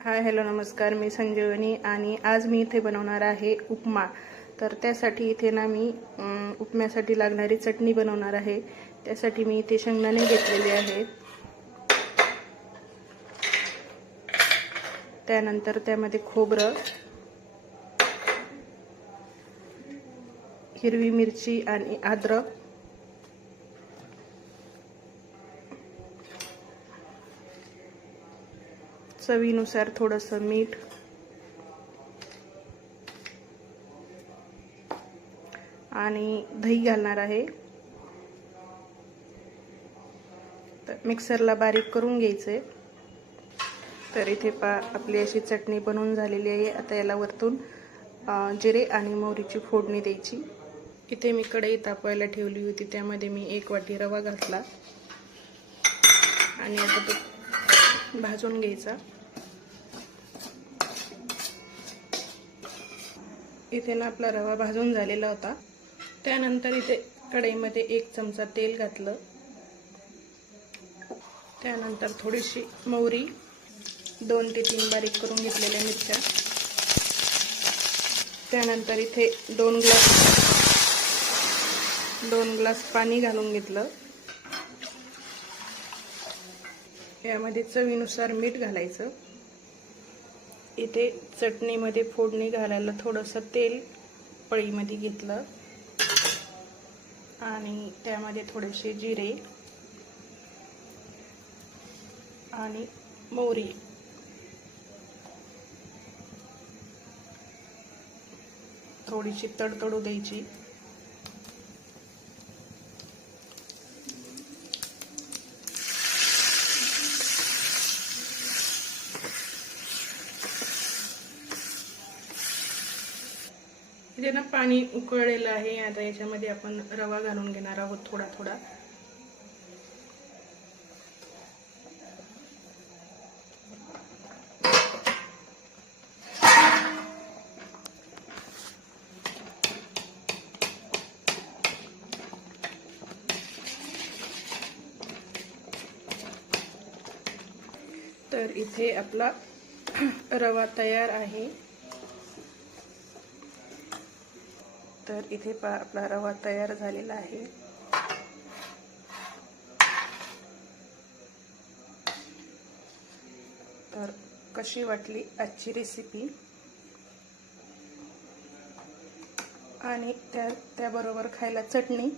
Hi hello नमस्कार, मी संजीवनी आणि आज मी इथे बनवणार आहे उपमा। तर त्यासाठी इथे ना मी उपम्यासाठी लागणारी चटणी बनवणार आहे। त्यासाठी मी इथे शेंगदाणे घेतलेले आहेत। त्यानंतर त्यामध्ये खोबरं, हिरवी मिरची आणि अद्रक, चवीनुसार थोडंसं मीठ आणि दही घालणार आहे। तर मिक्सरला बारीक करून घ्यायचे। तर इथे आपली अशी चटणी बनवून झालेली आहे। आता याला वरतून जिरे आणि मोहरीची फोडणी द्यायची। इथे मी कढई तापवायला ठेवली होती, त्यामध्ये मी 1 वाटी रवा घातला आणि आता तो भाजून घ्यायचा। इथे ना आपला रवा भाजून झालेला होता। त्यानंतर इथे कढईमध्ये 1 चमचा तेल घातलं। त्यानंतर थोडीशी मोहरी, 2 ते 3 बारीक करून घेतलेल्या मिरच्या, त्यानंतर इथे 2 ग्लास पाणी घालून घेतलं। यामध्ये चवीनुसार मीठ घालायचं। इथे चटणीमध्ये फोडणी घालायला थोडंसं तेल पळीमध्ये घेतलं आणि त्यामध्ये थोडेसे जिरे आणि मोहरी, थोडीशी तडतडू द्यायची। इथे ना पाणी उकळलेलं आहे। आता याच्यामध्ये आपण रवा घालून घेणार आहोत थोडा थोडा। तर इथे आपला रवा तयार आहे। तर इथे आपला रवा तयार झालेला आहे। तर कशी वाटली आजची रेसिपी, आणि त्याबरोबर खायला चटणी